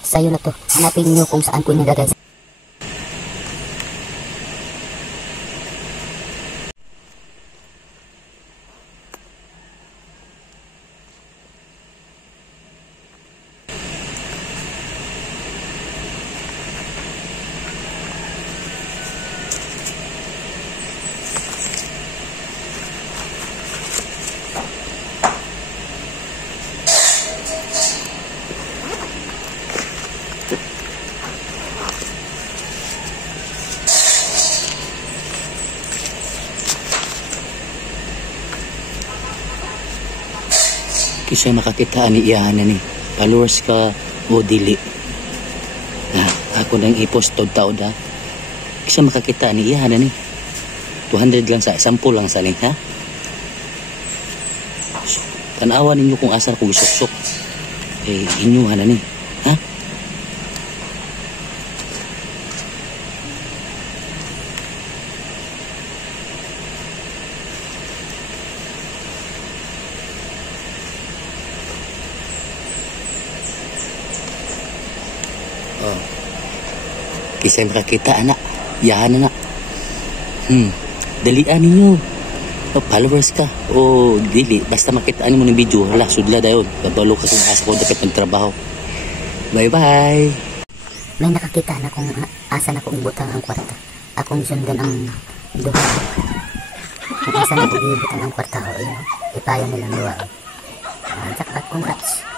Sa'yo na to. Hanapin nyo kung saan ko nilagay. Kisay makakitaan ni iyahanan ni followers ka o dili na ako nang ipost taod ha. Kisay makakitaan ni iyahanan ni 200 lang sa sample lang sa ha. So, tanawa ninyo kung asar kong isok-sok inyuhan na ni ha. Kisay makakita anak yahan na dalian ninyo followers ka o dili basta makitaan mo ng video hala sudla dayon babalo ka kung asa ko dapat magtrabaho. Bye bye. May nakakita na kung asa na ko ibutang ang kwarta. Akong sundan ang duha. Kung asa na ko ibutang ang kwarta o ipayan nilang duha. Congrats.